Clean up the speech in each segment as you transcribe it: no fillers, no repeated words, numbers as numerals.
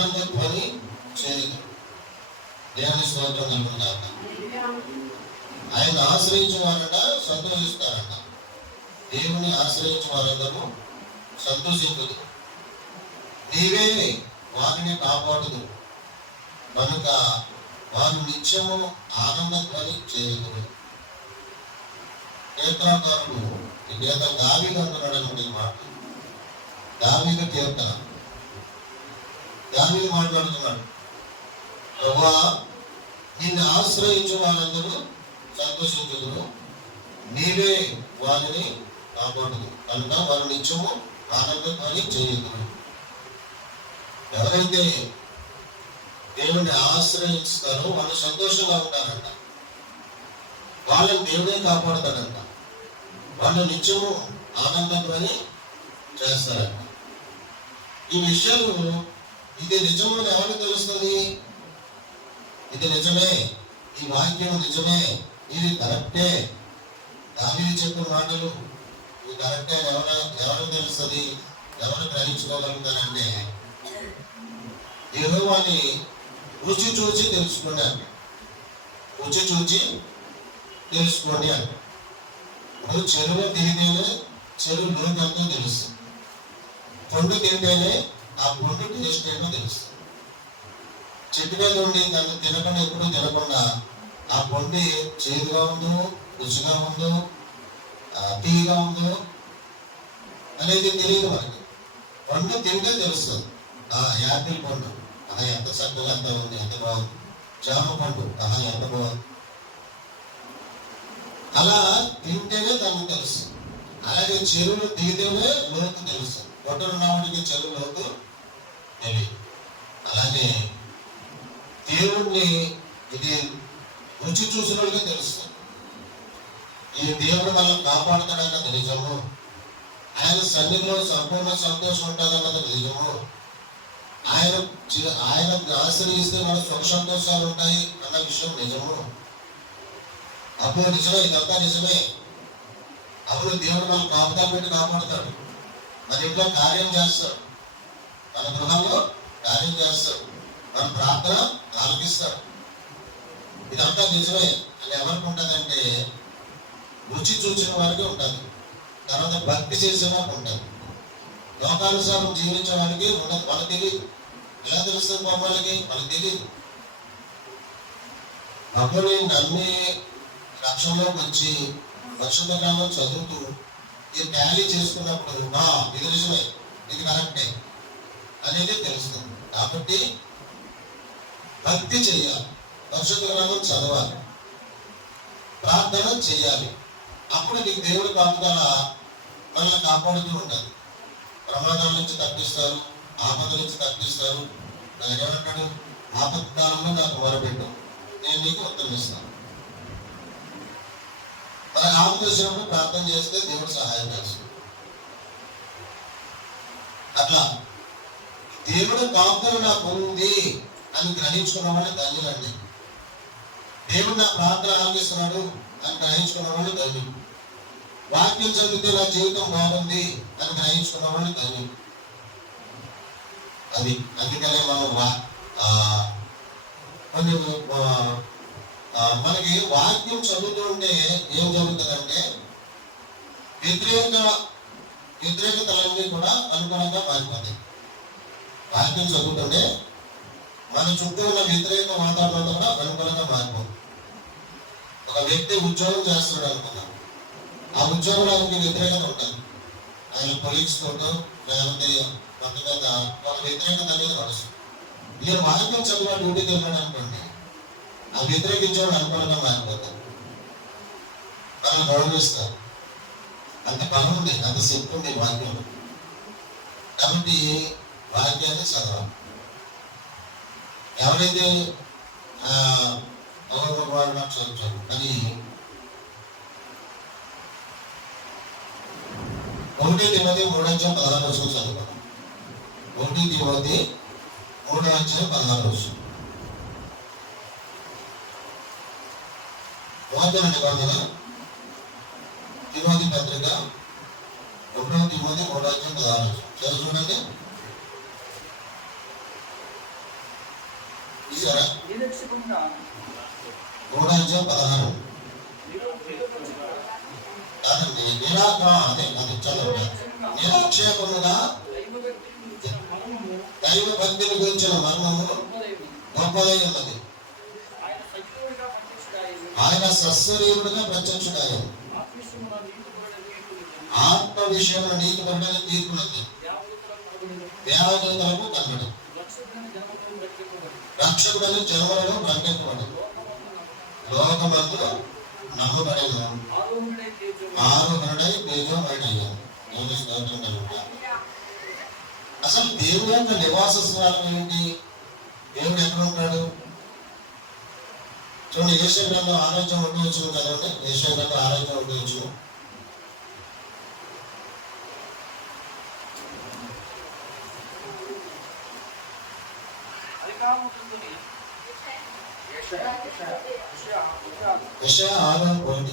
ఆనంద ధ్వని చేయదు. దేవుని స్తోత్రం కలుగుతారు. ఆయన ఆశ్రయించిన వారంట సంతోషిస్తారంట. దేవుని ఆశ్రయించిన వారందరూ సంతోషించదు. నీవే వారిని కాపాడుదు కనుక వారు నిత్యము ఆనంద ధ్వని చేయదు. కీర్తనకారుడు ఈ కీర్తన దావీదు అంటున్నాడు అన్నమాట. ఈ మాట దావీదు కీర్తన. దావీదు మాట్లాడుతున్నాడు, ప్రభువా నిన్ను ఆశ్రయించు వారందరూ సంతోషించుదురు, నీవే వారిని కాపాడుదు కనుక వారు నిత్యము ఆనందధ్వని చేయదురు. ఎవరైతే దేవుని ఆశ్రయిస్తారో వాళ్ళు సంతోషంగా ఉంటారంట. వాళ్ళని దేవుడే కాపాడుతాడంట. వాళ్ళు నిత్యము ఆనందధ్వని చేస్తారంట. ఈ విషయాలు ఇది నిజము ఎవరికి తెలుస్తుంది? ఇది నిజమే, ఈ వాక్యం నిజమే, ఇది కరెక్టే, దావీదు చెప్పిన మాటలు ఇది కరెక్టే ఎవరికి తెలుస్తుంది? ఎవరు గ్రహించుకోగలుగుతారంటే యెహోవాని రుచి చూచి తెలుసుకోండి అంట. రుచి చూచి తెలుసుకోండి అంట. ఇప్పుడు చెరువు తిరిగితేనే చెరువు లోకంతో తెలుస్తుంది. పండు తింటేనే ఆ పండు టేస్ట్ ఏంటో తెలుస్తుంది. చెట్టు మీద ఉండి దాన్ని తినకుండా ఎప్పుడు తినకుండా ఆ పండు చేదుగా ఉందో, రుచిగా ఉందో, తీయగా ఉందో అనేది తెలియదు మనకి. పండు తింటే తెలుస్తుంది. యాపిల్ పండు ఎంత చక్కగా ఎంత ఉంది, ఎంత బాగుంది. జామ పండు ఎంత బాగుంది. అలా తింటేనే దానికి తెలుస్తుంది. అలాగే చెరువులు దిగితేనే లోతు తెలుస్తుంది. పొట్టలున్న వాడికి చెరువు లోతు తెలియదు. అలాగే దేవుణ్ణి ఇది రుచి చూసిన వాళ్ళకే తెలుస్తుంది. ఈ దేవుడు మనల్ని కాపాడుతాడన్నది నిజము. ఆయన సన్నిధిలో సంపూర్ణ సంతోషం ఉంటుందన్నది నిజము. ఆయన ఆశ్రయిస్తే మన సుఖ సంతోషాలు ఉంటాయి అన్న విషయం నిజము. అప్పుడు నిజమే, ఇదంతా నిజమే. అప్పుడు దేవుడు మనం కాపుతా పెట్టి కాపాడుతాడు. మన ఇంట్లో కార్యం చేస్తాడు, మన గృహంలో కార్యం చేస్తాడు, మన ప్రార్థన ఆలకిస్తాడు. ఇదంతా నిజమే అని ఎవరికి ఉంటుందంటే రుచి చూసిన వారికి ఉంటుంది. తర్వాత భక్తి చేసే వారికి ఉంటుంది. లోకానుసారం జీవించే వారికి ఉండదు. మనకు తెలియదు. ఎలా తెలుస్తుంది వాళ్ళకి? మనకు తెలియదు. అప్పుడు నమ్మి రక్షణలోకి వచ్చి పరిశుద్ధ గ్రంథం చదువుతూ ఈ టాలీ చేసుకున్నప్పుడు ఇది నిజమే, ఇది కరెక్టే అనేది తెలుస్తుంది. కాబట్టి భక్తి చేయాలి, పరిశుద్ధ గ్రంథం చదవాలి, ప్రార్థన చేయాలి. అప్పుడు నీకు దేవుడి కాపుదల మనల్ని కాపాడుతూ ఉంటుంది. ప్రమాదాల నుంచి తప్పిస్తారు, ఆపద నుంచి తప్పిస్తారు. నాకు ఏమంటాడు? ఆపత్కాలంలో నాకు మొరపెట్టు, నేను నీకు ఉత్తరం ఇస్తాను. మనకు ఆపద వచ్చినప్పుడు ప్రార్థన చేస్తే దేవుడు సహాయం చేస్తాడు. అట్లా దేవుడు కాపుదల నాకు ఉంది అని గ్రహించుకున్న వాళ్ళు ధన్యులండి. దేవుడు నా ప్రార్థన ఆలకిస్తున్నాడు అని గ్రహించుకున్న వాళ్ళు ధన్యులు. వాక్యం చదివితే నా జీవితం బాగుంది అని గ్రహించుకున్న వాళ్ళు ధన్యులు. అది అందుకనే మనం మనకి వాక్యం చదువుతుంటే ఏం జరుగుతుందంటే వ్యతిరేకతలన్నీ కూడా అనుగుణంగా మారిపోతాయి. వాక్యం చదువుతుంటే మన చుట్టూ ఉన్న వ్యతిరేక వాతావరణంలో కూడా అనుకూలంగా మారిపోతుంది. ఒక వ్యక్తి ఉద్యోగం చేస్తున్నాడు అనుకున్నాం, ఆ ఉద్యోగంలో ఆయనకి వ్యతిరేకత ఉంటుంది. ఆయన పొలిక్స్ తోటో లేకపోతే కొంత మీద ఒక వ్యతిరేకత అనేది నడుస్తుంది. మీరు వాక్యం చదివా డ్యూటీకి వెళ్ళాడు అనుకోండి, ఆ వ్యతిరేకించేవాడు అనుకూలంగా మారిపోతారు, మనం గౌరవిస్తారు. అంత బలం ఉంది, అంత శక్తి ఉంది వాక్యంలో. కాబట్టి వాక్యాన్ని చదవాలి. ఎవరైతే వాడు నాకు చదువుతారు కానీ 1 తిమోతి 3:16 చదువుతాం. 1 తిమోతి 3:16 నూతన నిబంధన తిమోతి పత్రిక 1 తిమోతి 3:16 చదువు చూడండి. చూసారా? 3:16 కాదండి, అది చదవండి. నిరక్షేపముగా దైవ భక్తిని గురించిన మర్మము గొప్పదై ఉన్నది. ఆయన సశరీరుడుగా ప్రత్యక్షుడాయను. ఆత్మ విషయంలో నీతి పడిన తీర్పున్నది. దేవదూతలకు కన్నడు. రక్షకుడని జన్మలలో ప్రకటింపబడు. లోకమందు నమ్మబడిన ఆరోహణుడై తేజోమయుడయ్యాను. అసలు దేవుడు యొక్క నివాస స్థలం ఏంటి? దేవుడు ఎక్కడ ఉంటాడు? చూడండి, యెషయా గ్రంథం ఆరోగ్యం ఉండవచ్చు కదండి. యెషయా గ్రంథం ఆరోగ్యం ఉండవచ్చు. యెషయా 6:1.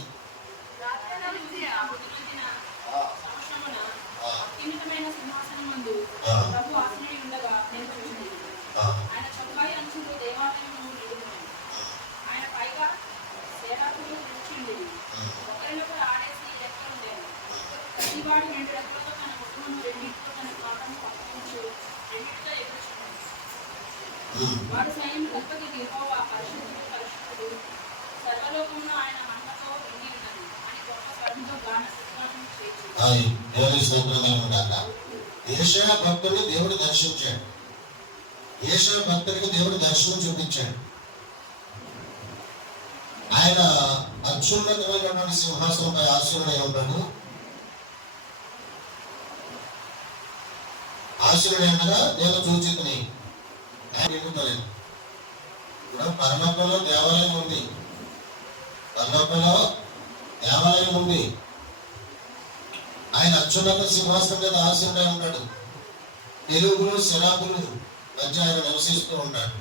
వాడు సైన్యం గొప్పది యెహోవా పరిశుద్ధుడు పరిశుద్ధుడు సర్వలోకమును ఆయన మహిమతో నిండి ఉన్నది అని గొప్ప స్వరంతో గాన స్తుతిగానం చేయుచు. యెషయా భక్తుడిని దేవుడు దర్శించాడు. యెషయా భక్తుడికి దేవుడు దర్శనం చూపించాడు. ఆయన అత్యున్నతమైనటువంటి సింహాసనంపై ఆశీనుడై ఉంటాడు. ఆశీనుడై ఉండగా నేను చూచితిని. ఇప్పుడు పరలోకంలో దేవాలయం ఉంది. పరలోకంలో దేవాలయం ఉంది. ఆయన అత్యున్నత సింహాసనం మీద ఆశీనుడై ఉంటాడు. తెలుగులు శరాబులు మధ్య ఆయన నివసిస్తూ ఉంటాడు.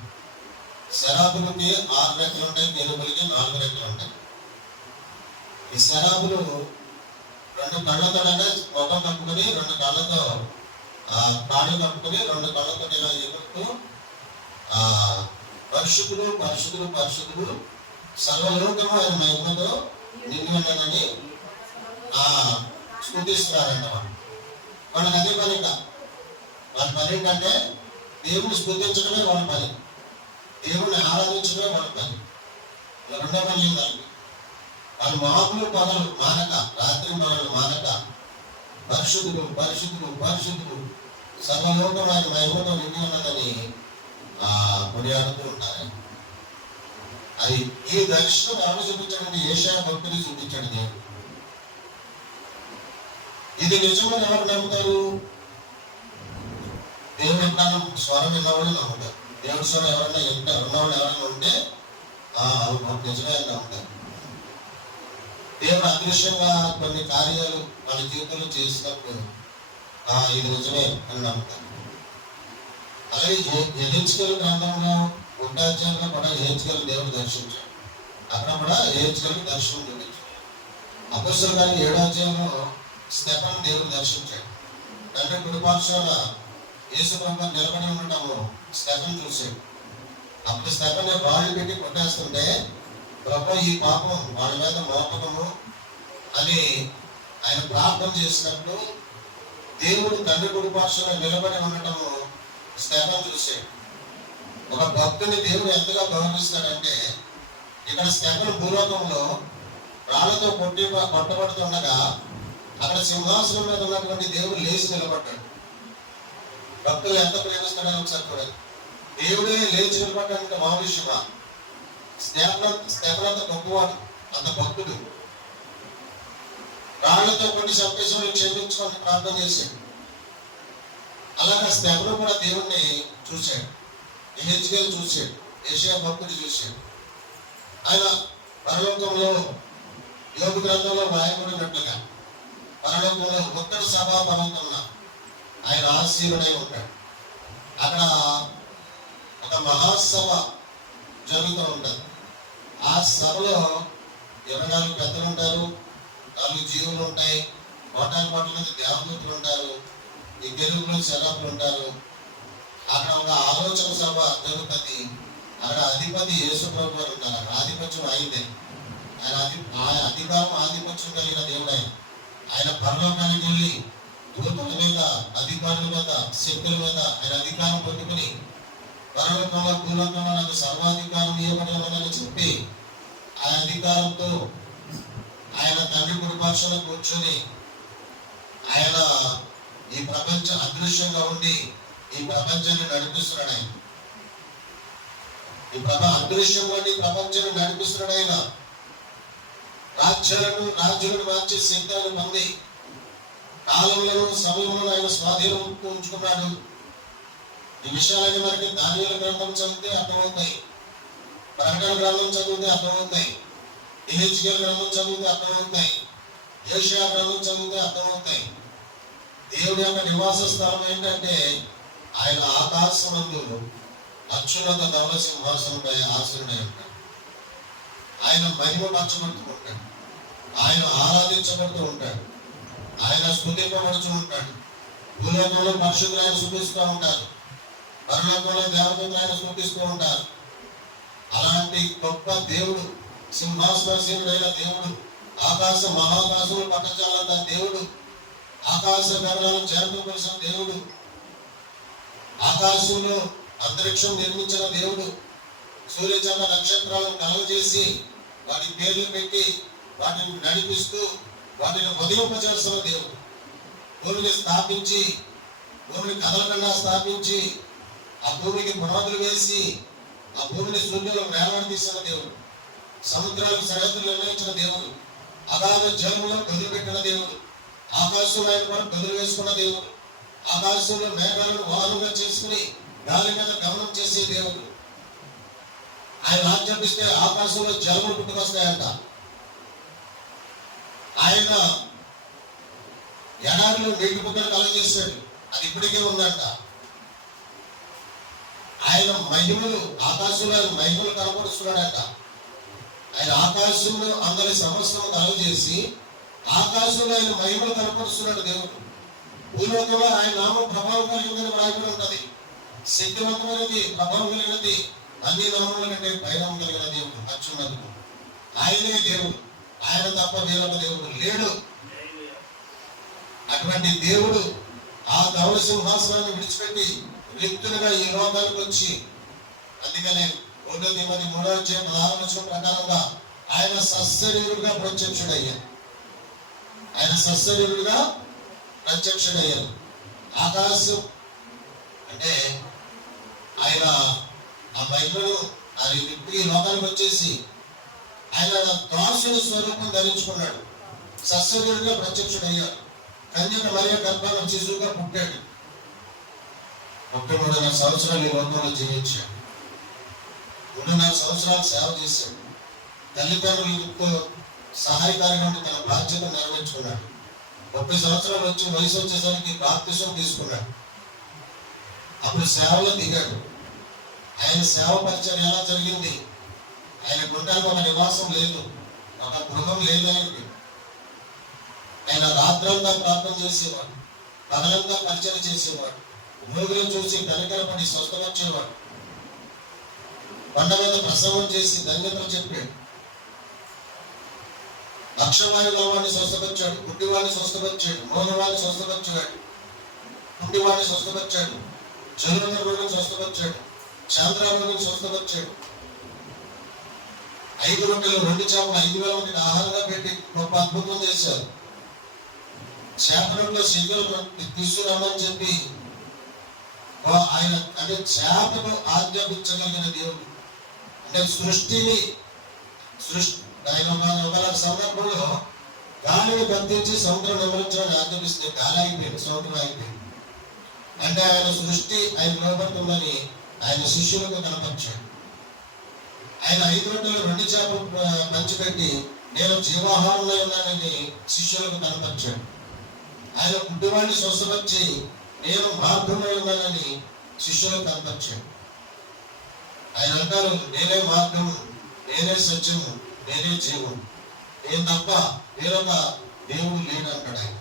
శరాబులకి 6 రెక్కలు ఉంటాయి, తెలుగులకి 4 రెక్కలు ఉంటాయి. ఈ శరాబులు 2 కళ్ళతో ముఖం కప్పుకొని 2 కళ్ళతో కాళ్ళు కప్పుకొని 2 కళ్ళతో ఇలా ఎగురుతూ పరిశుద్ధులు పరిశుద్ధులు పరిశుద్ధులు సర్వలోకము ఆయన మహిమతో నిండి ఉన్నదని స్తుతిస్తున్నారంట. వాళ్ళకి అదే పని. వాళ్ళ పని ఏంటంటే దేవుని స్తుతించడమే వాళ్ళ పని, దేవుడిని ఆరాధించడమే వాళ్ళ పని. రెండో పని ఏంటంటే వాళ్ళు మామూలు పనులు మానక, రాత్రి పనులు మానక పరిశుద్ధులు పరిశుద్ధులు పరిశుద్ధులు సర్వలోకం ఆయన మహిమతో నిండి ఉన్నదని కొనియాడుతూ ఉంటారు. అది ఈ దర్శనం ఎవరు చూపించాడంటే యెషయా భక్తులు చూపించాడు దేవుడు. ఇది నిజమని ఎవరు నమ్ముతారు? దేవుడు ఎప్పుడన్నా స్వరం విన్నవాళ్ళు నమ్ముతారు. దేవుడి స్వరం ఎవరైనా ఉన్నవాళ్ళు ఎవరైనా ఉంటే నిజమే అని నమ్ముతారు. దేవుడు అదృశ్యంగా కొన్ని కార్యాలు వాళ్ళ జీవితంలో చేసినప్పుడు ఇది నిజమే అని నమ్ముతారు. అలాగే యెహెజ్కేలు గ్రంథంలో 1వ అధ్యాయంలో కూడా యెహెజ్కేలు దేవుడు దర్శించాడు. అక్కడ కూడా యెహెజ్కేలు దర్శనం చూపించాడు. అపొస్తలుల కార్యం 7వ అధ్యాయంలో స్టెఫను దేవుడు దర్శించాడు. తండ్రి కుడిపార్శ్వాన యేసు ప్రభువు నిలబడి ఉండటము స్టెఫను చూశాడు. అప్పుడు స్టెఫను రాళ్ళు పెట్టి కొట్టేస్తుంటే ప్రభు ఈ పాపం వాళ్ళ మీద మోపకము అని ఆయన ప్రార్థన చేసినప్పుడు దేవుడు తండ్రి కుడిపార్శ్వాన నిలబడి ఉండటము స్టెఫను చూశాడు. ఒక భక్తుని దేవుడు ఎంతగా గౌరవిస్తాడంటే ఇక్కడ స్టెఫను భూలోకంలో రాళ్లతో కొట్టబడుతుండగా అక్కడ సింహాసనం మీద ఉన్నటువంటి దేవుడు లేచి నిలబడ్డాడు. భక్తులు ఎంత ప్రేమిస్తాడని ఒకసారి చూడండి. దేవుడే లేచి నిలబడ్డాడంటే మా విషయమా? స్టెఫను అంత గొప్పవాడు, అంత భక్తుడు. రాళ్లతో కొన్ని చంపేసి క్షమించుకొని ప్రార్థన చేశాడు. అలాగే స్టెఫను కూడా దేవుణ్ణి చూశాడు. యెహెజ్కేలు చూశాడు, యెషయా భక్తుడు చూశాడు. ఆయన పరలోకంలో యోబు గ్రంథంలో రాయబడినట్లుగా పరలోకంలో ఉత్తర సభా పర్వతంలో ఆయన ఆశీనుడై ఉంటాడు. అక్కడ ఒక మహాసభ జరుగుతూ ఉంటుంది. ఆ సభలో 24 పెద్దలు ఉంటారు, 4 జీవులు ఉంటాయి, కోటాను కోట్ల మంది దేవదూతలు ఉంటారు, ఈ తెలుగులో శరాపులు ఉంటారు. అక్కడ ఒక ఆలోచన సభ జరుగుతుంది. అక్కడ అధిపతి యేసు ప్రభు అని ఉంటారు. అక్కడ ఆధిపత్యం అయిందే. ఆయన అధికారం ఆధిపత్యం కలిగిన దేవుడు ఆయన పరలోకానికి వెళ్ళి దూతల మీద, అధికారుల మీద, శక్తుల మీద ఆయన అధికారం పట్టుకుని పరలోకంలో భూలోకంలో నాకు సర్వాధికారం ఇవ్వబడినదని చెప్పి ఆ అధికారంతో ఆయన తండ్రి కుడిపక్షంలో కూర్చొని ఆయన ఈ ప్రపంచం అదృశ్యంగా ఉండి ఈ ప్రపంచాన్ని నడిపిస్తున్నాడు. ఆయన ఈ అదృశ్యంగా ఉండి ప్రపంచాన్ని నడిపిస్తున్నాడు. ఆయన రాజ్యాలను మార్చే శక్తులను పొంది కాలంలో సమయంలో ఆయన స్వాధీనం ఉంచుకున్నాడు. ఈ విషయాలన్నీ మనకి దానియేలు గ్రంథం చదివితే అర్థమవుతాయి, ప్రకటన గ్రంథం చదివితే అర్థమవుతాయి, ఎహెజ్కేలు గ్రంథం చదివితే అర్థమవుతాయి, యెషయా గ్రంథం చదివితే అర్థమవుతాయి. దేవుడి యొక్క నివాస స్థలం ఏంటంటే ఆయన ఆకాశమందు అత్యున్నత ధవళ సింహాసనంపై ఆసీనుడై ఉంటాడు. ఆయన మహిమ పరచబడుతూ ఉంటాడు, ఆయన ఆరాధించబడుతూ ఉంటాడు, ఆయన స్తుతింపబడుతూ ఉంటాడు. భూలోకంలో పరిశుద్ధులు ఆయన స్తుతిస్తూ ఉంటారు, పరలోకంలో దేవతలు ఆయన స్తుతిస్తూ ఉంటారు. అలాంటి గొప్ప దేవుడు, సింహాసనశీనుడైన దేవుడు, ఆకాశ మహాకాశములు పట్టజాలంత దేవుడు, ఆకాశ గగనాలను చేరుకోవలసిన దేవుడు, ఆకాశంలో అంతరిక్షం నిర్మించిన దేవుడు, సూర్యచంద్ర నక్షత్రాలను కలగజేసి వాటి పేర్లు పెట్టి వాటిని నడిపిస్తూ వాటిని ఉదయింపచేస్తున్న దేవుడు, భూమిని స్థాపించి భూమిని కదలకుండా స్థాపించి ఆ భూమికి పునాదులు వేసి ఆ భూమిని సూర్యులు వేలాడదీసిన దేవుడు, సముద్రాలకు సరిహద్దులు నిర్ణయించిన దేవుడు, అగాధ జలములో గదులు పెట్టిన దేవుడు, ఆకాశంలో ఆయన కూడా గదులు వేసుకున్న దేవుడు, ఆకాశంలో మేఘాలను వాహనంగా చేసుకుని గాలి మీద గమనం చేసే దేవుడు. ఆయన ఆజ్ఞాపిస్తే ఆకాశంలో జలములు పుట్టుకొస్తాయంట. ఆయన ఎడారిలో నీటి బుగ్గలు కలగజేశాడు, అది ఇప్పటికే ఉందంట. ఆయన మహిమలు ఆకాశంలో ఆయన మహిమలు కనపరుస్తున్నాడంట. ఆయన ఆకాశంలో అందరి సమస్యను కలగజేసి ఆకాశంలో ఆయన మహిమలు కనపరుస్తున్నాడు దేవుడు. భూలోకంలో ఆయన నామం ప్రభావం కలిగిందని రాయబడి ఉన్నది. శక్తివంతమైనది, ప్రభావం కలిగినది, అన్ని నామముల కంటే పైనం కలిగిన దేవుడు, అత్యున్నతుడు. ఆయనే దేవుడు, ఆయన తప్ప వేరొక దేవుడు లేడు. అటువంటి దేవుడు ఆ ధవళ సింహాసనాన్ని విడిచిపెట్టి రిక్తులుగా ఈ లోకానికి వచ్చి, అందుకనే 1 తిమోతి 3:16 ప్రకారంగా ఆయన సశరీరుడుగా ప్రత్యక్షుడయ్యారు. ఆయన సశరీరుడుగా ప్రత్యక్షుడయ్యారు. ఆకాశం అంటే ఆయన ఆ మహిమను ఈ లోకానికి వచ్చేసి ఆయన దాసుని స్వరూపం ధరించుకున్నాడు, సశరీరుడుగా ప్రత్యక్షుడయ్యాడు. కన్యక మరియ గర్భాన శిశువుగా పుట్టాడు. 33 సంవత్సరాలు ఈ లోకంలో జీవించాడు. 3 సంవత్సరాలు సేవ చేశాడు. తల్లిదండ్రులకు సహాయకారిగా ఉండి తన బాధ్యత నెరవేర్చుకున్నాడు. 30 సంవత్సరాలు వచ్చి వయసు వచ్చేసరికి బాప్తిసం తీసుకున్నాడు. అప్పుడు సేవలో దిగాడు. ఆయన సేవ పరిచయం ఎలా జరిగింది? ఆయన ఉండడానికి ఒక నివాసం లేదు, ఒక గృహం లేదు. ఆయన రాత్రంతా ప్రార్థన చేసేవాడు, పగలంతా పరిచయం చేసేవాడు, రోగులను చూసి కనికరపడి స్వస్థపరిచేవాడు, కొండ మీద ప్రసవం చేసి ధన్యతలు చెప్పాడు, లక్షవాయులో వాడిని స్వస్థపరిచాడు, గుడ్డివాడిని స్వస్థపరిచాడు, మౌనవాడిని స్వస్థపరిచాడు, గుడ్డివాడిని స్వస్థపరిచాడు, జనుల రోగిని స్వస్థపరిచాడు, చాంద్ర రోగిని స్వస్థపరిచాడు. 5 రొట్టెలు 2 చేపలు 5,000 మందికి ఆహారంగా పెట్టి గొప్ప అద్భుతం చేశారు. చేపలలో శిగులు తీసుకురామని చెప్పి ఆయన అంటే చేపను ఆజ్ఞాపించగలిగిన దేవుడు. అంటే సృష్టిని ఆయన ఒక సందర్భంలో గాలిని బంధించి సముద్రం నిమరించడానికి ఆజ్ఞాపిస్తే గాలి అయిపోయింది, సముద్రం అయిపోయింది. అంటే ఆయన సృష్టి ఆయన లోపడుతుందని ఆయన శిష్యులకు కనపరిచాడు. ఆయన 5 రొట్టెలు 2 చేపలు పంచిపెట్టి నేను జీవాహారంలో ఉన్నానని శిష్యులకు కనపరిచాడు. ఆయన గుడ్డివాడిని స్వస్థపరిచి నేను మార్గంలో ఉన్నానని శిష్యులకు కనపరిచాడు. ఆయన అంటారు, నేనే మార్గము, నేనే సత్యము, నేనే జీవము, నేను తప్ప వేరొక దేవుడు లేడు అంటాడు ఆయన.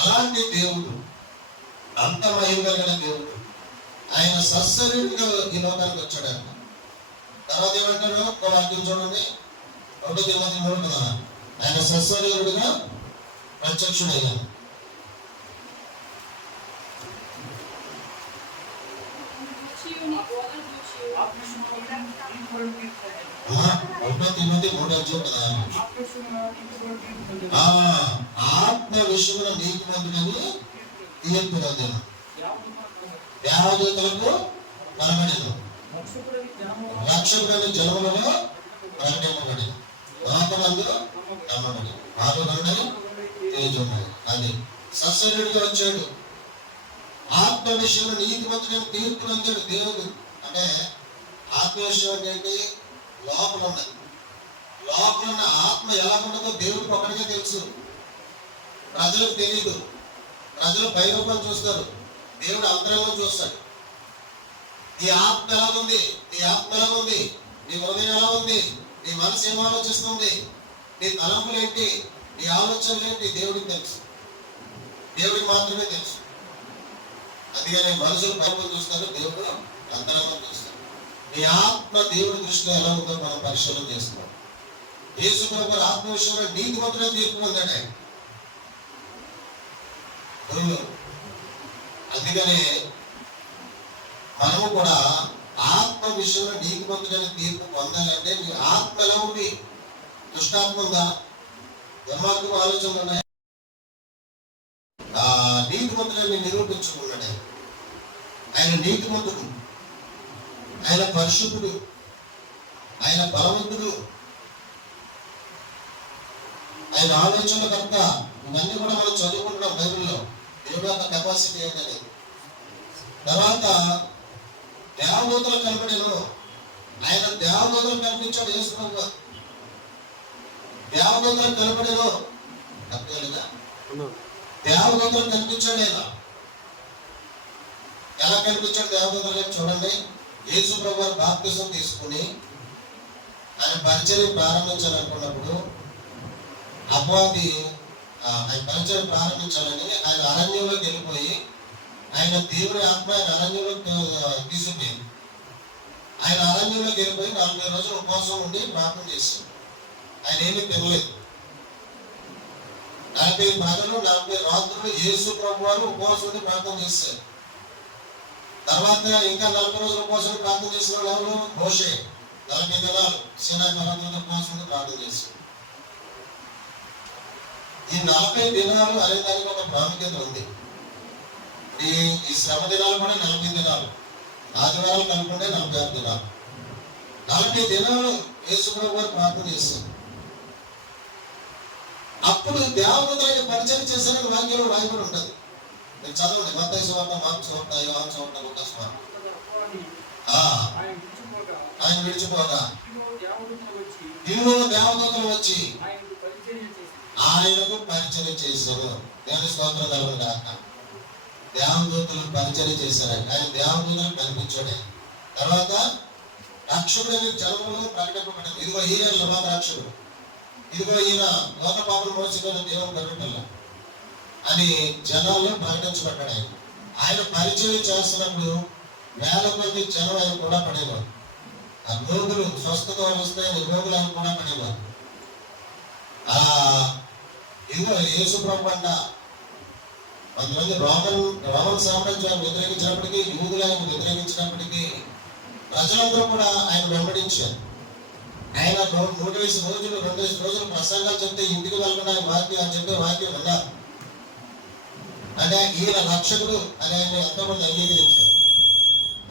అలాంటి దేవుడు, అంత మహిమ కలిగిన దేవుడు ఆయన సశరీరుడిగా ఈ లోకానికి వచ్చాడు. తర్వాత ఏమంటారు? ఒక వాక్యం చూడండి, 1 తిమోతి 3 కదా, ఆయన సశరీరుడిగా ప్రత్యక్షుడయ్యాను. జీవుని బోధన చూచి 1 తిమోతి 3 కదా, ఆత్మ విషయంలో నీతిమంతుడని తీర్పు పొందాను, దేవదూతలకు కనబడేను, రక్షకుడైన జనములలో ప్రకటింపబడి, లోకమందు నమ్మబడి, మారుగండి తేజున్నాయి. అది సశరీరుడిగా వచ్చాడు, ఆత్మ విషయంలో నీతిమంతుడని తీర్పు పొందాడు దేవుడు. అంటే ఆత్మ విషయం అంటే ఏంటి? లోపల ఉన్నది. లోపల ఉన్న ఆత్మ ఎలా ఉండదో దేవుడికి ఒకటిగా తెలుసు, ప్రజలకు తెలియదు. ప్రజలు బహిరూపం చూస్తారు, దేవుడు అంతరంగం చూస్తాడు. నీ ఆత్మ ఎలా ఉంది, నీ ఆత్మ ఎలా ఉంది, నీ హృదయం ఎలా ఉంది, నీ మనసు ఏం ఆలోచిస్తుంది, నీ తలంపులు ఏంటి, నీ ఆలోచనలు ఏంటి, దేవుడికి తెలుసు, దేవుడికి మాత్రమే తెలుసు. అందుకని మనుషులు బైబిల్ చూస్తారు, దేవుడు అంతరంగం చూస్తాడు. నీ ఆత్మ దేవుడి దృష్టిలో ఎలా ఉందో మనం పరిశీలన చేస్తున్నాం. యేసు ప్రభువు ఆత్మ విషయంలో నీతిమంతుడని తీర్పు పొందాడు ఆయన. అందుకనే మనము కూడా ఆత్మ విషయంలో నీతిమంతుడని తీర్పు పొందాలంటే నీ ఆత్మ ఎలా ఉంది? దుష్టాత్మ ఉందా? దుర్మార్గపు ఆలోచనలు ఉన్నాయి? నీతిమంతుడని నిరూపించుకున్నాడు ఆయన నీతిమంతుడు, ఆయన పరిశుద్ధుడు, ఆయన బలవంతుడు, ఆయన ఆలోచనకర్త. ఇవన్నీ కూడా మనం చదువుకుంటున్నాం బైబిల్లో, దేవుడు యొక్క కెపాసిటీ ఏంటని. తర్వాత దేవదూతలు కనబడేను, ఆయన దేవదూతలు కనిపించాడు. యేసు ప్రభువు దేవదూతలు కనబడేను, తప్పలేదా? దేవదూతలు కనిపించాడు. ఆయన ఎలా కనిపించాడు దేవదూతలు చూడండి. యేసు ప్రభువు బాప్తిసం తీసుకుని ఆయన పరిచయం ప్రారంభించాలనుకున్నప్పుడు అపవాది ఆయన పరిచయం ప్రారంభించాలని ఆయన అరణ్యంలోకి వెళ్ళిపోయి, ఆయన దేవుని ఆత్మ ఆయన అరణ్యంలోకి తీసుకుపోయింది. ఆయన అరణ్యంలోకి వెళ్ళిపోయి 40 రోజులు ఉపవాసం ఉండి ప్రార్థన చేశాడు. ఆయన ఏమీ తినలేదు. 40 పగలు 40 రాత్రులు యేసు ప్రభు వారు ఉపవాసం ఉండి ప్రార్థన చేశారు. తర్వాత ఇంకా 40 రోజులు ఉపవాసం ప్రార్థన చేసిన వాళ్ళు ఎవరు? మోషే 40 దినాలు సీనాయి పర్వతంలో ఉపవాసం ఉండి ప్రార్థన చేశారు. ఈ 40 దినాలు అనే దానికి ఒక ప్రాముఖ్యత ఉంది. ఈ శ్రమ దినాలు కూడా 40 దినాలు, ఆదివారాలు కనుక్కుంటే 46 దినాలు. 40 దినాలు యేసు ప్రభు వారు ప్రార్థన చేశారు. అప్పుడు దేవదూతలకు పరిచయం చేశారని వాక్యంలో రాయబడి ఉంటుంది. మీరు చదవండి, మత్తయి సువార్త, మార్కు సువార్త, యోహాను సువార్త, లూకా సువార్త. ఆయన విడిచిపోగా ఇదిగో దేవదూతలు వచ్చి ఆయనకు పరిచయం చేశారు. దేవుని స్తోత్రం కలుగును గాక. దేవదూతలు పరిచయం చేశారు. ఆయన దేవదూతలు కనిపించాడు. తర్వాత రక్షకుడైన జనములో ప్రకటింపబడింది. ఇదిగో ఈయన లోక రక్షకుడు, ఇదిగో ఈయన లోక పాపలు మోసిన దేవుని కనిపిల్ల అని జనాల్లో ప్రకటించబడ్డాడు. ఆయన పరిచయం చేస్తున్నప్పుడు వేల మంది జనం ఆయన కూడా పడేవారు. ఆ రోగులు స్వస్థత వస్తాయని రోగులు ఆయన కూడా పడేవారు. ఇదిగో యేసు ప్రభు అంట కొంతమంది రోమన్ సామ్రాజ్యాన్ని వ్యతిరేకించినప్పటికీ, యూదులు ఆయన వ్యతిరేకించినప్పటికీ ప్రజలందరూ కూడా ఆయన వెంబడించారు. ఆయన 3 రోజులు 2 రోజులు ప్రసంగాలు చెప్తే ఇంటికి వెళ్ళకుండా ఆయన వాక్యం అని చెప్పే వాక్యం ఉన్నారు. అంటే ఈయన రక్షకుడు అని ఆయన ఎంతమంది అంగీకరించారు.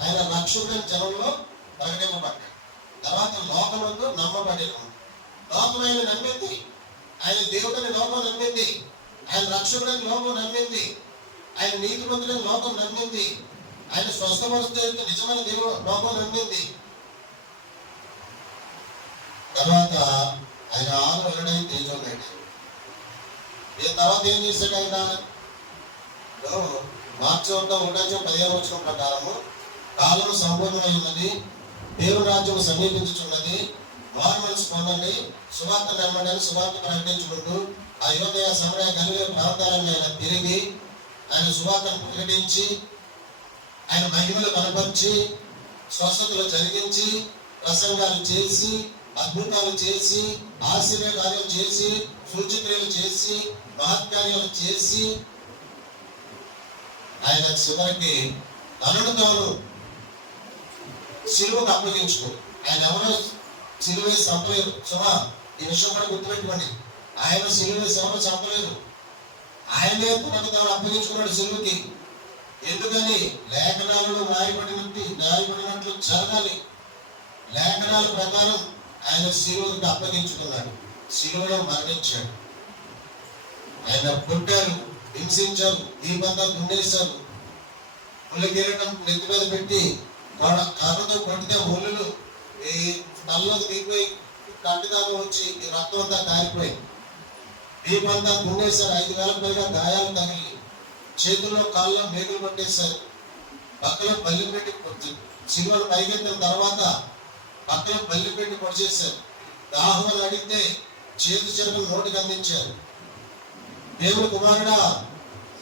ఆయన రక్షకుడైన జనంలో ప్రకటింపబడ్డాడు. తర్వాత లోకమందు నమ్మబడిన లోకమైన నమ్మింది, ఆయన దేవుడని లోకం నమ్మింది, ఆయన రక్షకుడని లోకం నమ్మింది, ఆయన నీతిమంతుడని లోకం నమ్మింది, ఆయన స్వస్థపరుస్తే నిజమైన దేవుడు లోకం నమ్మింది. తర్వాత ఆయన ఆలోచన తేజోగైన తర్వాత ఏం చేశాడు? ఆయన మార్చి 1:15 ప్రకారము కాలం సంపూర్ణమైనది, దేవుని రాజ్యం సమీపించుచున్నది, మారు మనసు పొందండి, సువార్త నమ్మండి అని సువార్త ప్రకటించుకుంటూ ఆ యోదయ సమరయ గలిలే ప్రాంతాలను ఆయన తిరిగి ఆయన సువార్తను ప్రకటించి ఆయన మహిమలు కనపరిచి స్వస్థతలు జరిగించి ప్రసంగాలు చేసి, అద్భుతాలు చేసి, ఆశ్చర్య కార్యాలు చేసి, సూచక్రియలు చేసి, మహత్కార్యాలు చేసి ఆయన చివరికి తనను తాను సిలువకు అప్పగించుకో. ఆయన ఎవరో సిలువ వేసి చంపలేరు. సుమా, ఈ విషయం కూడా గుర్తుపెట్టుకోండి. ఆయన సిలువ వేసి ఎవరో చంపలేరు. ఆయనే తనకు తాను అప్పగించుకున్నాడు సిలువకి. ఎందుకని? లేఖనాలలో న్యాయపడినట్లు జరగాలి. లేఖనాల ప్రకారం ఆయన సిలువకి అప్పగించుకున్నాడు, సిలువలో మరణించాడు. ఆయన కొట్టారు, హింసించారు, దీపంతా దుండేశారు, ముళ్ళ కిరీటం నెత్తి మీద పెట్టి కర్రతో కొట్టితే ముళ్ళు ఈ తలలోకి దిగిపోయి కంటి దాకా వచ్చి ఈ రక్తం అంతా కారిపోయి దీపంతా దుండేశారు. 5,000 పైగా గాయాలు తగిలి, చేతుల్లో కాళ్ళలో మేకులు పట్టేశారు. పక్కలో బల్లి పెట్టి సిలువను పైకెత్తిన తర్వాత పక్కలో బల్లి పెట్టి పొడిచేశారు. దాహం అడిగితే చేతు చెరువులు నోటికి అందించారు. దేవుడు కుమారుడా,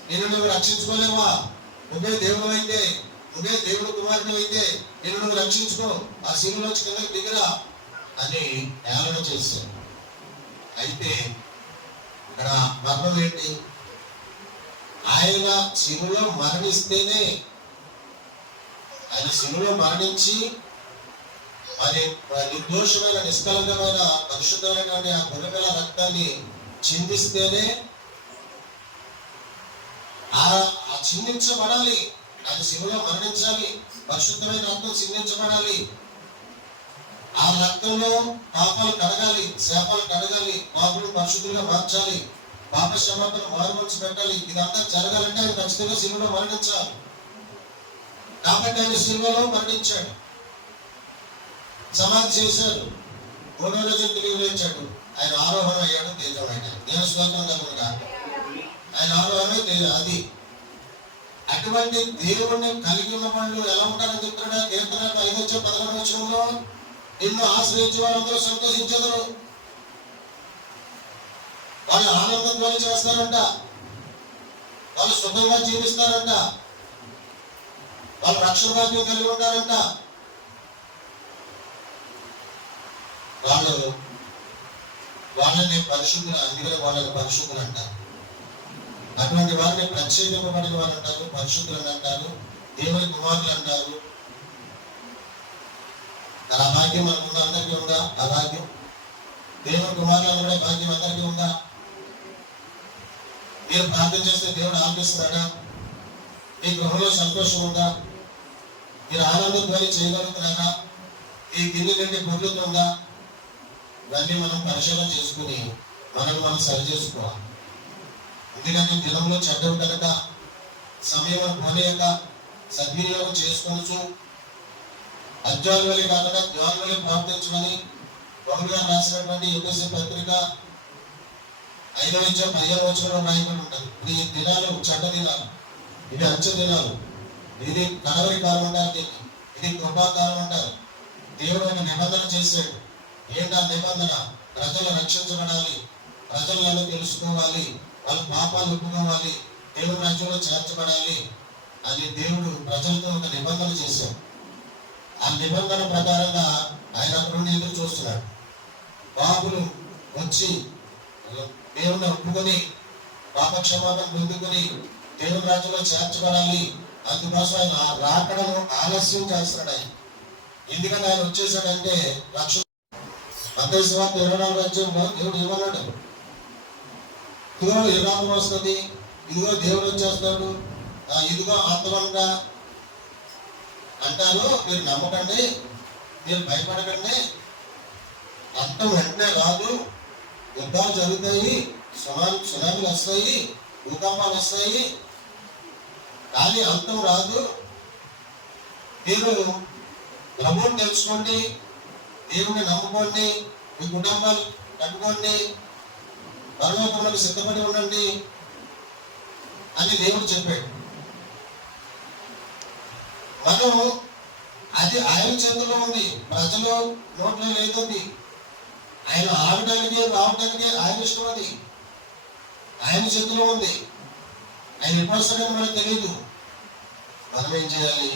నిన్ను నువ్వు రక్షించుకోలేవా? నువ్వే దేవుడు అయితే, నువ్వే దేవుడు కుమారుడు అయితే నిన్ను నువ్వు రక్షించుకో, ఆ సిలువలోంచి కిందకి దిగరా అని ఏలన చేశారు. అయితే ఇక్కడ మరణం ఏంటి? ఆయన సిలువలో మరణిస్తేనే, ఆయన సిలువలో మరణించి మరి నిర్దోషమైన, నిష్కలంకమైన, పరిశుద్ధమైనటువంటి ఆ గొర్రెపిల్ల రక్తాన్ని చిందిస్తేనే ఆ చిందించబడాలి. ఆయన సిలువలో మరణించాలి, పరిశుద్ధమైన రక్తం చిందించబడాలి. ఆ రక్తంలో పాపాలు కడగాలి, శాపాలు కడగాలి, పాపులు పరిశుద్ధులుగా మార్చాలి, పాప క్షమాపణ మారుమనిసి పెట్టాలి. ఇదంతా జరగాలంటే ఆయన ఖచ్చితంగా సిలువలో మరణించాలి. కాబట్టి ఆయన సిలువలో మరణించాడు, సమాధి చేశాడు, 3వ రోజు తిరిగి లేచాడు. ఆయన ఆరోహణ అయ్యాడు, తేజమయ్యాడు. నేను స్వతంత్రంగా కూడా ఆయన ఆరోహణమే అది. అటువంటి దేవుణ్ణి కలిగి ఉన్న వాళ్ళు ఎలా ఉంటారని చెప్తున్నాడు కీర్తన 5:11 నిన్ను ఆశ్రయించే వారందరూ సంతోషించదురు. వాళ్ళు ఆనందం ధ్వని చేస్తారంట, వాళ్ళు సుఖంగా జీవిస్తారంట, వాళ్ళు రక్షణ భాగ్యం కలిగి ఉంటారంట. వాళ్ళని పరిశుద్ధులు, అందుకని వాళ్ళని పరిశుద్ధులు అంటారు. అటువంటి వారిని ప్రత్యేకింపబడిన వారు అంటారు, పరిశుద్ధులు అంటారు, దేవుని కుమారులు అంటారు. ఆ భాగ్యం మనకు అందరికీ ఉందా? ఆ భాగ్యం దేవుని కుమారులను కూడా భాగ్యం అందరికీ ఉందా? మీరు ప్రార్థన చేస్తే దేవుడు ఆలకిస్తున్నాడా? మీ గృహంలో సంతోషం ఉందా? మీరు ఆనందం ధ్వని చేయగలుగుతున్నారా? ఈ గిన్నె నుండి పొర్లుతుందా? ఇవన్నీ మనం పరిశీలన చేసుకుని మనం సరి చేసుకోవాలి. ఎందుకంటే దినంలో చెడ్డవు కనుక సమయం పోలేక సద్వినియోగం చేసుకోవచ్చు. అజ్ఞానులే కాకుండా జ్ఞానులే ప్రార్థించమని బహుగా రాసినటువంటి యుగసి పత్రిక 5:15 నాయకులు ఉంటారు. ఇది దినాలు చెడ్డ దినాలు, ఇవి అంచె దినాలు, ఇది కడవరి కాలం అంటారు, ఇది కృపాకాలం అంటారు. దేవుడు ఒక నిబంధన చేశాడు. ఏంటా నిబంధన? ప్రజలు రక్షించబడాలి, ప్రజలను తెలుసుకోవాలి, వాళ్ళ పాపాలు ఒప్పుకోవాలి, దేవుడి రాజ్యంలో చేర్చబడాలి అని దేవుడు ప్రజలతో ఒక నిబంధన చేశాడు. ఆ నిబంధన ప్రకారంగా ఆయన అక్కడ ఎదురు చూస్తున్నాడు. పాపులు వచ్చి దేవుని ఒప్పుకొని పాప క్షమాపణ పొందుకొని దేవుని రాజ్యంలో చేర్చబడాలి. అందుకోసం ఆయన రాకడను ఆలస్యం చేస్తున్నాడు. ఆయన ఎందుకంటే ఆయన వచ్చేసాడంటే రక్షణ. మత్తయి సువార్త 24వ అధ్యాయంలో దేవుడు ఏమన్నాడు? ఇదిగో యుగాంతం వస్తుంది, ఇదిగో దేవుడు వచ్చేస్తాడు, ఇదిగో అంతమంగా అంటారు. మీరు నమ్మకండి, మీరు భయపడకండి, అంతం వెంటనే రాదు. యుద్ధాలు జరుగుతాయి, సునామీలు వస్తాయి, భూకంపాలు వస్తాయి, కానీ అంతం రాదు. మీరు ప్రభువుని తెలుసుకోండి, దేవుని నమ్ముకోండి, మీ కుటుంబాలు కట్టుకోండి, పరలోకములకు సిద్ధపడి ఉండండి అని దేవుడు చెప్పాడు. మనం అది ఆయన చేతిలో ఉంది, ప్రజలు నోట్లో లేదండి. ఆయన ఆడడానికి రావడానికి ఆయన ఇష్టం, అది ఆయన చేతిలో ఉంది. ఆయన ఎప్పుడు వస్తాడని మనకు తెలియదు. మనం ఏం చేయాలి?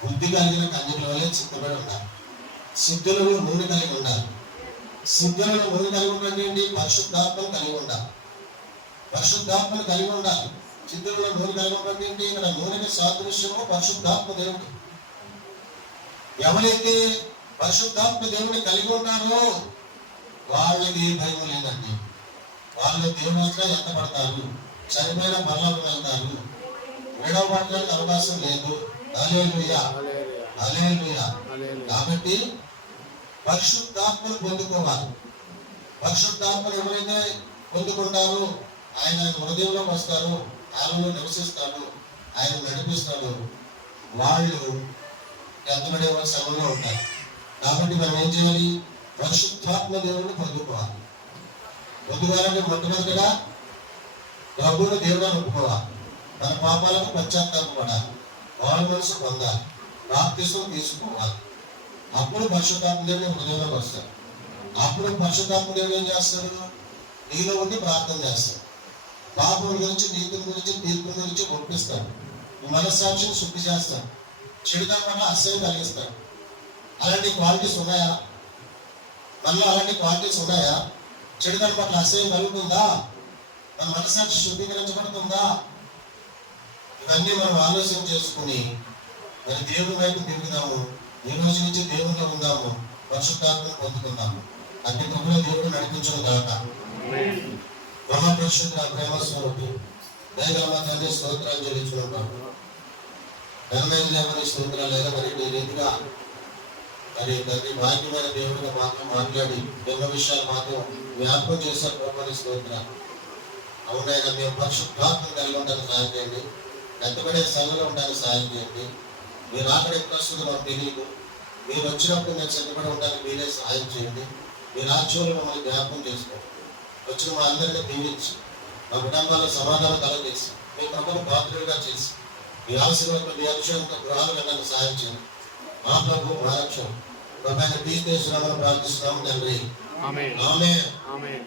బుద్ధి కలిగిన కన్యకల వల్లే చిత్తపడి ఉండాలి. సిద్ధులను ముందు కలిగి ఉండాలి. సిద్ధులను ముందు కలిగి ఉండండి ఏంటి? పరిశుద్ధాత్మను కలిగి ఉండాలి. పరిశుద్ధాత్మను కలిగి ఉండాలి. సిద్ధులను నూనె కలిగి ఉండండి ఏంటి? ఇక్కడ నూనెకి సాదృశ్యము పరిశుద్ధాత్మ దేవుడు. ఎవరైతే పరిశుద్ధాత్మ దేవుని కలిగి ఉన్నారో వాళ్ళకి భయం లేదండి. వాళ్ళు దేవుని ఎంత పడతారు, చనిపోయిన పనులకు వెళ్తారు, విడవబడడానికి అవకాశం లేదు. హల్లెలూయా, హల్లెలూయా. కాబట్టి పరిశుద్ధాత్మను పొందుకోవాలి. పరిశుద్ధాత్మను ఎవరైతే పొందుకుంటారో ఆయన హృదయంలోకి వస్తారు, ఆయనలో నివసిస్తాడు, ఆయన నడిపిస్తాడు. వాళ్ళు ఎంతబడే శ్రమంలో ఉంటారు. కాబట్టి మనం ఏం చేయాలి? పరిశుద్ధాత్మ దేవుడిని పొందుకోవాలి. పొందుకోవాలంటే మొట్టమొదటిగా ప్రభువును దేవుడు ఒప్పుకోవాలి. మన పాపాలకు పశ్చాత్తాపడాలి, వాళ్ళ మనసు పొందాలి, బాప్తిసం తీసుకోవాలి. అప్పుడు పరిశుద్ధాత్మ దేవుడు హృదయంలోకి వస్తాడు. అప్పుడు పరిశుద్ధాత్మ దేవుడు ఏం చేస్తాడు? నీలో ఉండి ప్రార్థన చేస్తాడు. పాపం గురించి, నీతి గురించి, తీర్పు గురించి ఒప్పిస్తాడు. మనస్సాక్షిని శుద్ధి చేస్తాడు. చెడుదం వల్ల అసహ్యం కలిగిస్తాడు. అలాంటి క్వాలిటీస్ ఉన్నాయా? మనలో అలాంటి క్వాలిటీస్ ఉన్నాయా? చెడుదం పట్ల అసహ్యం కలుగుతుందా? మన మనస్సాక్షి శుద్ధీకరించబడుతుందా? ఇవన్నీ మనం ఆలోచన చేసుకుని మరి దేవుని వైపు తిరుగుదాము. ఈ రోజు నుంచి దేవునిలో ఉందాము, పరిశుద్ధాత్మను పొందుకుందాము. అన్ని కృపలో దేవుడు నడిపించడం కాక. మహాపరిశుద్ధ ప్రేమ స్వరూపి దయగల మా తండ్రి స్తోత్రాలు చెల్లించుకుంటాం. ఘనమైన స్తోత్రాలు. మరి ఈ రీతిగా మరి తండ్రి భాగ్యమైన దేవుడిగా మాతో మాట్లాడి ఎన్నో విషయాలు మాతో జ్ఞాపకం చేశారు. గొప్పని స్తోత్రాలు. అవునైనా మేము పరిశుద్ధాత్మను కలిగి ఉండడానికి సాయం చేయండి. ఎంతబడే సెలవులో ఉండడానికి సాయం చేయండి. మీరు అక్కడ ఎప్పుడు వస్తుందో మాకు తెలియదు. మీరు వచ్చినప్పుడు మేము సిద్ధపడి ఉండడానికి మీరే సహాయం చేయండి. మీ రాజ్యంలో మమ్మల్ని జ్ఞాపకం చేసుకోండి. వచ్చిన మా అందరినీ దీవించి మా కుటుంబాల్లో సమాధానం కలగజేసి మీ కృపను పాత్రులుగా చేసి మీ ఆశీర్వాదం, మీ అభిషేకంతో గృహాలు వెళ్ళడానికి సహాయం చేయండి. మా ప్రభు, మా రక్షణ ప్రభు తీసేస్తున్నామని ప్రార్థిస్తున్నాము తండ్రి. ఆమేన్.